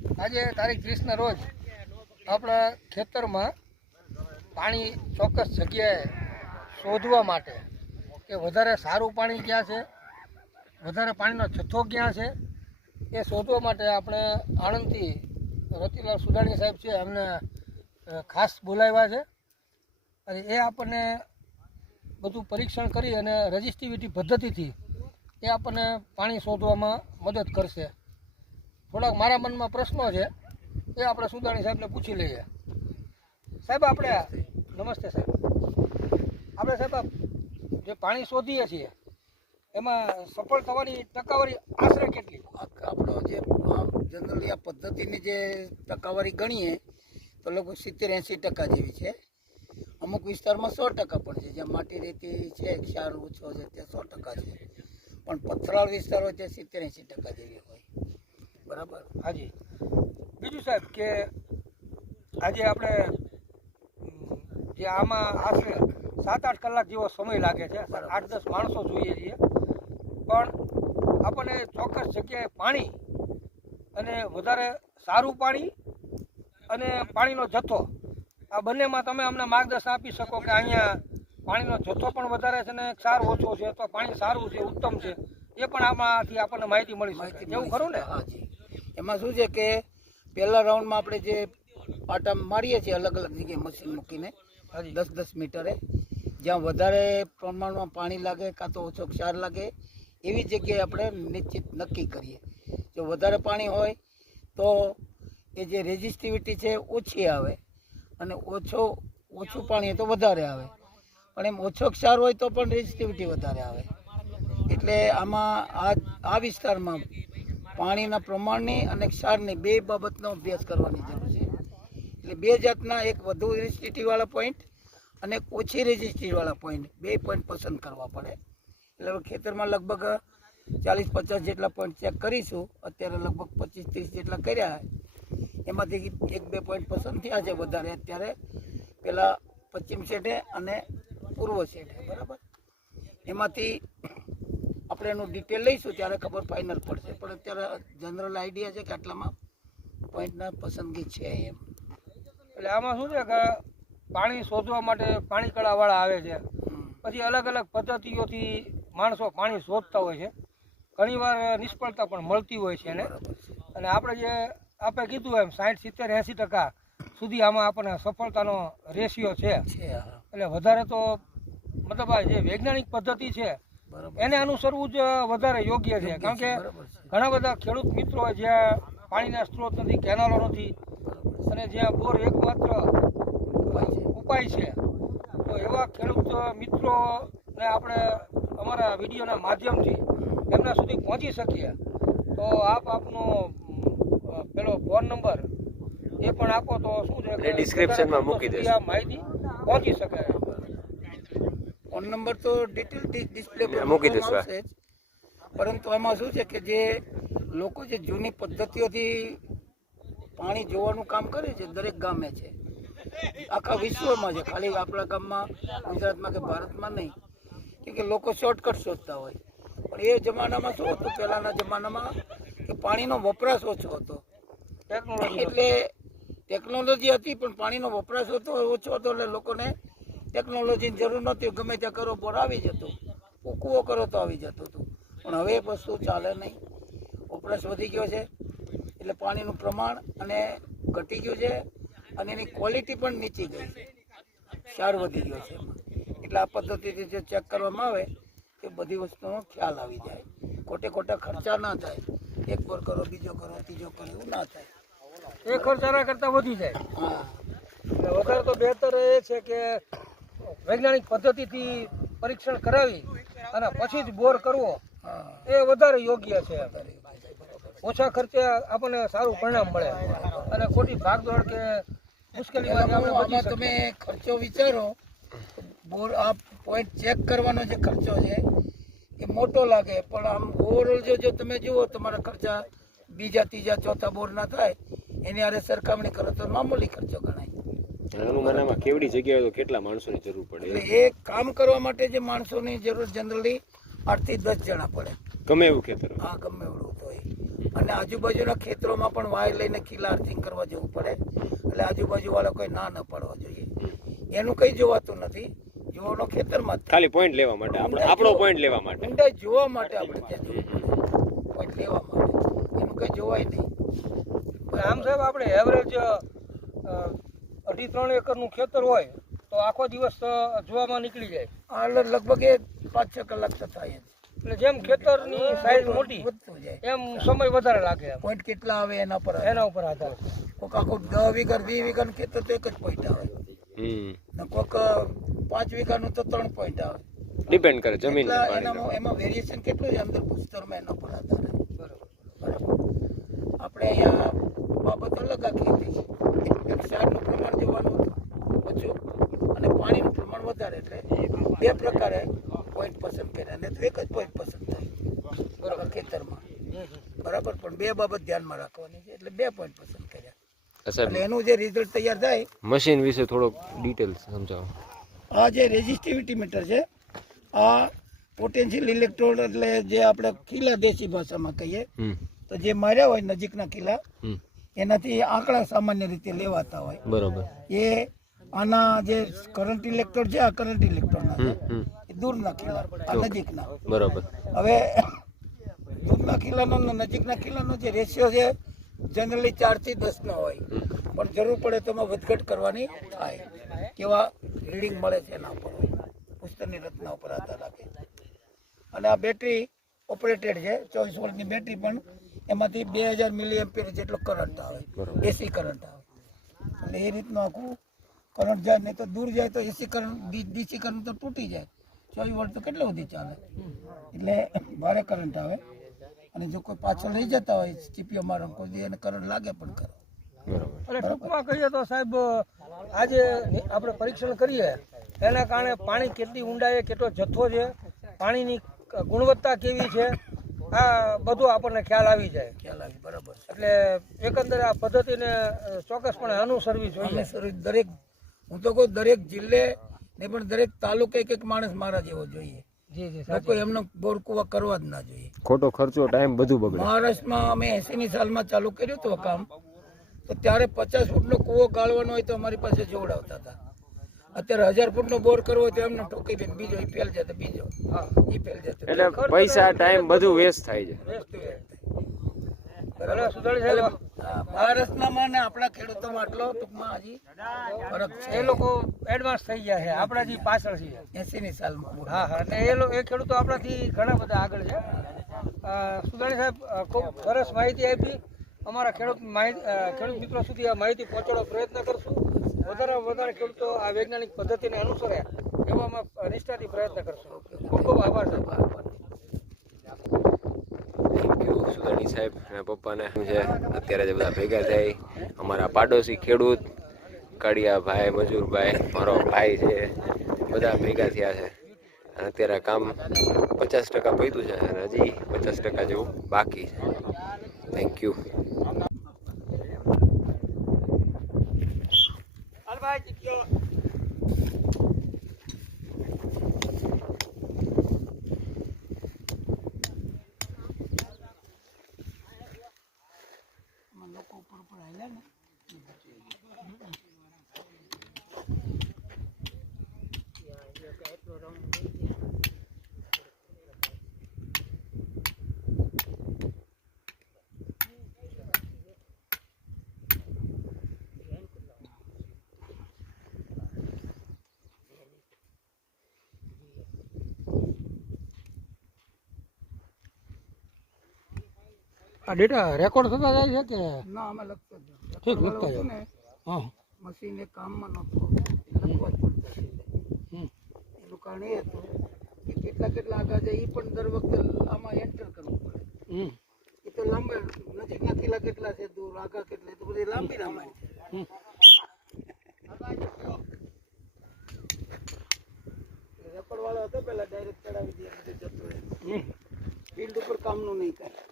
આજે તારીખ 30ના રોજ આપણા ખેતરમાં પાણી ચોક્કસ જગ્યાએ શોધવા માટે કે વધારે સારું પાણી ક્યાં છે, વધારે પાણીનો જથ્થો ક્યાં છે, એ શોધવા માટે આપણે આણંદથી રતિલાલ સુડાણી સાહેબ છે એમને ખાસ બોલાવ્યા છે અને એ આપણને બધું પરીક્ષણ કરી અને રજિસ્ટિવિટી પદ્ધતિથી એ આપણને પાણી શોધવામાં મદદ કરશે. થોડાક મારા મનમાં પ્રશ્નો છે એ આપણે સુદાણી સાહેબને પૂછી લઈએ. સાહેબ આપણે નમસ્તે સાહેબ, આપણે સાહેબ જે પાણી શોધીએ છીએ એમાં સફળ થવાની ટકાવારી આશરે કેટલી? આપણો જે જનરલી આ પદ્ધતિની જે ટકાવારી ગણીએ તો લગભગ 70-80% જેવી છે. અમુક વિસ્તારમાં 100% પણ છે, જ્યાં માટી રેતી છે, ક્ષાર ઓછો છે તે 100% છે, પણ પથરાળ વિસ્તાર હોય તે 70-80% જેવી હોય. બરાબર. હાજી. બીજું સાહેબ કે આજે આપણે જે આમાં આશરે 7-8 કલાક જેવો સમય લાગે છે, 8-10 માણસો જોઈએ છીએ, પણ આપણને ચોક્કસ જગ્યાએ પાણી અને વધારે સારું પાણી અને પાણીનો જથ્થો આ બંનેમાં તમે અમને માર્ગદર્શન આપી શકો કે અહીંયા પાણીનો જથ્થો પણ વધારે છે ને ક્ષાર ઓછો છે તો પાણી સારું છે, ઉત્તમ છે, એ પણ આમાંથી આપણને માહિતી મળી શકે. એવું ખરું ને? હાજી. એમાં શું છે કે પહેલા રાઉન્ડમાં આપણે જે પાટા મારીએ છીએ અલગ અલગ જગ્યાએ મશીન મૂકીને 10-10 મીટરે, જ્યાં વધારે પ્રમાણમાં પાણી લાગે કાં તો ઓછો ક્ષાર લાગે એવી જગ્યાએ આપણે નિશ્ચિત નક્કી કરીએ. જો વધારે પાણી હોય તો એ જે રેઝિસ્ટિવિટી છે ઓછી આવે અને ઓછું પાણી તો વધારે આવે, પણ એમ ઓછો ક્ષાર હોય તો પણ રેઝિસ્ટિવિટી વધારે આવે. એટલે આમાં આ વિસ્તારમાં પાણીના પ્રમાણની અને ક્ષારની બે બાબતનો અભ્યાસ કરવાની જરૂર છે. એટલે બે જાતના, એક વધુ રેઝિસ્ટિવિટીવાળા પોઈન્ટ અને ઓછી રેઝિસ્ટિવિટીવાળા પોઈન્ટ, બે પોઈન્ટ પસંદ કરવા પડે. એટલે હવે ખેતરમાં લગભગ 40-50 જેટલા પોઈન્ટ ચેક કરીશું. અત્યારે લગભગ 25-30 જેટલા કર્યા. એમાંથી 1-2 પોઈન્ટ પસંદ થયા છે વધારે અત્યારે, પેલા પશ્ચિમ સેઠે અને પૂર્વ સેઠે. બરાબર. એમાંથી આપણે એનું ડિટેલ લઈશું ત્યારે ખબર ફાઇનલ પડશે, પણ અત્યારે જનરલ આઈડિયા છે કે આટલામાં પોઈન્ટના પસંદગી છે એમ. એટલે આમાં શું છે કે પાણી શોધવા માટે પાણી કળાવાળા આવે છે, પછી અલગ અલગ પદ્ધતિઓથી માણસો પાણી શોધતા હોય છે, ઘણીવાર નિષ્ફળતા પણ મળતી હોય છે એને. અને આપણે જે આપણે કીધું એમ 60-70-80% સુધી આમાં આપણને સફળતાનો રેશિયો છે. એટલે વધારે તો મતલબ આ જે વૈજ્ઞાનિક પદ્ધતિ છે એને અનુસરવું જ વધારે યોગ્ય છે, કારણ કે ઘણા બધા ખેડૂત મિત્રો જ્યાં પાણીના સ્ત્રોત નથી, કેનાલો નથી અને જ્યાં બોર એકમાત્ર ઉપાય છે, તો એવા ખેડૂત મિત્રોને આપણે અમારા વિડીયોના માધ્યમથી એમના સુધી પહોંચી શકીએ. તો આપનો પેલો ફોન નંબર એ પણ આપો તો શું છે કે ડિસ્ક્રિપ્શનમાં મૂકી દઈશ, માહિતી પહોંચી શકે. ફોન નંબર તો ડિટેલ ડિસ્પ્લે પર મૂકી દઈશું આવશે જ, પરંતુ એમાં શું છે કે જે લોકો જે જૂની પદ્ધતિઓથી પાણી જોવાનું કામ કરે છે દરેક ગામે છે, આખા વિશ્વમાં છે, ખાલી આપણા ગામમાં ગુજરાતમાં કે ભારતમાં નહીં, કે લોકો શોર્ટકટ શોધતા હોય. પણ એ જમાનામાં શું હતું, પહેલાંના જમાનામાં કે પાણીનો વપરાશ ઓછો હતો, એટલે ટેકનોલોજી હતી પણ પાણીનો વપરાશ ઓછો હતો, એટલે લોકોને ટેકનોલોજીની જરૂર નહોતી. ગમે ત્યાં કરો બોર આવી જતો, કૂવો કરો તો આવી જતું હતું. પણ હવે એ વસ્તુ ચાલે નહીં, વપરાશ વધી ગયો છે એટલે પાણીનું પ્રમાણ અને ઘટી ગયું છે અને એની ક્વોલિટી પણ નીચી ગઈ છે, ક્ષાર વધી ગયો છે એમાં. એટલે આ પદ્ધતિથી જો ચેક કરવામાં આવે એ બધી વસ્તુનો ખ્યાલ આવી જાય, ખોટા ખર્ચા ના થાય, એક બોર કરો, બીજો કરો, ત્રીજો કરો, એવું ના થાય. એ ખર્ચાના કરતાં વધી જાય. હા, વધારે તો બહેતર એ છે કે વૈજ્ઞાનિક પદ્ધતિથી પરીક્ષણ કરાવી અને પછી જ બોર કરવો એ વધારે યોગ્ય છે. ઓછા ખર્ચે આપણને સારું પરિણામ મળે અને ખોટી ભાગદોડ કે મુશ્કેલીમાં આપણે બચી શકીએ. તમે ખર્ચો વિચારો, બોર આ પોઈન્ટ ચેક કરવાનો જે ખર્ચો છે એ મોટો લાગે, પણ આમ ઓવરઓલ જો તમે જુઓ તમારા ખર્ચા બીજા ત્રીજા ચોથા બોર ના થાય એની આરે સરખામણી કરો તો મામૂલી ખર્ચો ગણાય. અનુમાનમાં કેવડી જગ્યાએ તો કેટલા માણસોની જરૂર પડે? એટલે એ કામ કરવા માટે જે માણસોની જરૂર જનરલી 8 થી 10 જણા પડે. ગમે એવું ખેતર? હા, ગમે એવડું હોય. અને આજુબાજુના ખેતરોમાં પણ વાયર લઈને ખીલા અર્થિંગ કરવા જવું પડે, એટલે આજુબાજુ વાળા કોઈ ના ન પાડવા જોઈએ. એનું કંઈ જોવાતું નથી, જોવાનો ખેતરમાં જ થાય. ખાલી પોઈન્ટ લેવા માટે, આપણો પોઈન્ટ લેવા માટે, ઊંડાઈ જોવા માટે આપણે ત્યાં જવું પડે, પોઈન્ટ લેવા માટે. એનું કંઈ જોવાય નહીં. આમ સાહેબ આપણે એવરેજ 2.5-3 એકરનું ખેતર હોય તો આખો દિવસ જોવામાં નીકળી જાય. આ લગભગ 5-6 કલાક તો થાય જ. એટલે જેમ ખેતરની સાઈઝ મોટી વધતું જાય, એમ સમય વધારે લાગે એમ. પોઈન્ટ કેટલા આવે એના પર એના ઉપર આધાર. કોઈક આખું 10 વીઘા 20 વીઘાનું ખેતર તો એક જ પોઈન્ટ આવે, ને કોઈક 5 વીઘાનું તો 3 પોઈન્ટ આવે. ડિપેન્ડ કરે જમીન ને એટલા પાણીનો. એમાં વેરિએશન કેટલું છે અંદર ભૂસ્તરમાં, એના પર આધાર. બરાબર. આપણે અહીંયા બાબત અલગ આખી હતી, ક્ષારનું પ્રમાણ જોવાનું હતું ઓછું અને પાણીનું પ્રમાણ વધારે, એટલે 2 પ્રકારે પોઈન્ટ પસંદ કર્યા, ને તો એક જ પોઈન્ટ પસંદ થાય બરાબર ખેતરમાં. બરાબર, પણ 2 બાબત ધ્યાનમાં રાખવાની છે, એટલે 2 પોઈન્ટ પસંદ કર્યા. સાહેબ, એટલે એનું જે રિઝલ્ટ તૈયાર થાય. મશીન વિશે થોડોક ડિટેલ્સ સમજાવો. આ જે રેઝિસ્ટિવિટી મીટર છે, આ પોટેન્શિયલ ઇલેક્ટ્રોડ, એટલે જે આપણે ખીલા દેશી ભાષામાં કહીએ તો જે માર્યા હોય નજીકના ખીલા, એનાથી આંકડા સામાન્ય રીતે લેવાતા હોય. બરોબર. એ આના જે કરંટ ઇલેક્ટ્રોડ છે, આ કરંટ ઇલેક્ટ્રોડના છે, એ દૂરના ખીલા, આ નજીકના. બરોબર. હવે દૂરના ખીલાનો અને નજીકના ખીલાનો જે રેશિયો છે જનરલી 4 થી 10 નો હોય, પણ જરૂર પડે તો એમાં વધઘટ કરવાની થાય. કેવા રીડિંગ મળે છે એના ઉપર હોય, પુસ્તકની રચના ઉપર આધાર રાખે. અને આ બેટરી ઓપરેટેડ છે, 24 વોલ્ટની બેટરી, પણ એમાંથી 2000 મિલી એમ્પિયર જેટલો કરંટ આવે, એસી કરંટ આવે. એટલે એ રીતનું આખું કરંટ જાય, નહીં તો દૂર જાય તો એસી કરંટ, ડીસી કરંટ તો તૂટી જાય. 24 વોલ્ટ તો કેટલો સુધી ચાલે, એટલે ભારે કરંટ આવે. અને જો કોઈ પાછળ લઈ જતા હોય ચીપીઓ મારો કોઈ એને કરંટ લાગે પણ ખરો. એટલે ટૂંકમાં કહીએ તો સાહેબ, આજે આપણે પરીક્ષણ કરીએ એના કારણે પાણી કેટલી ઊંડાઈએ, કેટલો જથ્થો છે, પાણીની ગુણવત્તા કેવી છે, આ બધું આપણને ખ્યાલ આવી જાય. બરાબર. એટલે એકંદરે આ પદ્ધતિને ચોક્કસપણે અનુસરવી જોઈએ. દરેક, હું તો કહું દરેક જિલ્લે ને પણ દરેક તાલુકે એક માણસ મારા જેવો જોઈએ. લોકો એમનો બોર કુવા કરવા જ ના જોઈએ. ખોટો ખર્ચો, ટાઈમ બધું બગડે. મહારાષ્ટ્રમાં અમે 80ની સાલમાં ચાલુ કર્યું હતું કામ, તો ત્યારે 50 ફૂટનો કૂવો ગાળવાનો હોય તો અમારી પાસે જોડાવતા હતા. અત્યારે 1000 ફૂટનો બોર કરવો હોય તો એમને ઠોકી દે, બીજો એ ફેલ જતો, બીજો એ ફેલ જતો. એટલે પૈસા, ટાઈમ બધું વેસ્ટ થાય છે. મહારાષ્ટ્રમાં ને આપણા ખેડૂતોમાં આટલો ટૂંકમાં હજી ફરક છે. એ લોકો એડવાન્સ થઈ ગયા છે, આપણાથી પાછળ છીએ. 80ની સાલમાં. હા હા, અને એ ખેડૂતો આપણાથી ઘણા બધા આગળ છે. સુધાણી સાહેબ ખૂબ સરસ માહિતી આપી. અમારા ખેડૂત મિત્રો સુધી આ માહિતી પહોંચાડવાનો પ્રયત્ન કરશું. વધારે વધારે ખેડૂતો આ વૈજ્ઞાનિક પદ્ધતિને અનુસરે એવો અમે નિષ્ઠાથી પ્રયત્ન કરશું. ખૂબ ખૂબ આભાર સાહેબ. સુધાણી સાહેબ અને પપ્પાને શું છે, અત્યારે જે બધા ભેગા થઈ, અમારા પાડોશી ખેડૂત કાળિયાભાઈ, મજૂરભાઈ, મારો ભાઈ છે, બધા ભેગા થયા છે. અને અત્યારે કામ 50% પત્યું છે અને હજી 50% જેવું બાકી છે. Thank you. લોકો ઉપર ઉપર આવ્યા ને આ ડેટા રેકોર્ડ થતા જાય છે કે ના, અમે લખતો જ ઠીક લખતા જાય. ને હા, મશીન એ કામમાં નહોતું, લખવા જ પડતું. એનું કારણ એ હતું કે કેટલા આગળ જાય એ પણ દર વખતે આમાં એન્ટર કરવું પડે. એ તો લાંબા નજીકના કિલ્લા કેટલા છે, દૂર આગા કેટલા, તો બધી લાંબી રામાયણ છે. રેકોર્ડ વાળો હતો પેલા ડાયરેક્ટ ચડાવી દે, બધું જતું રહે. ફિલ્ડ ઉપર કામનું નહીં કાંઈ.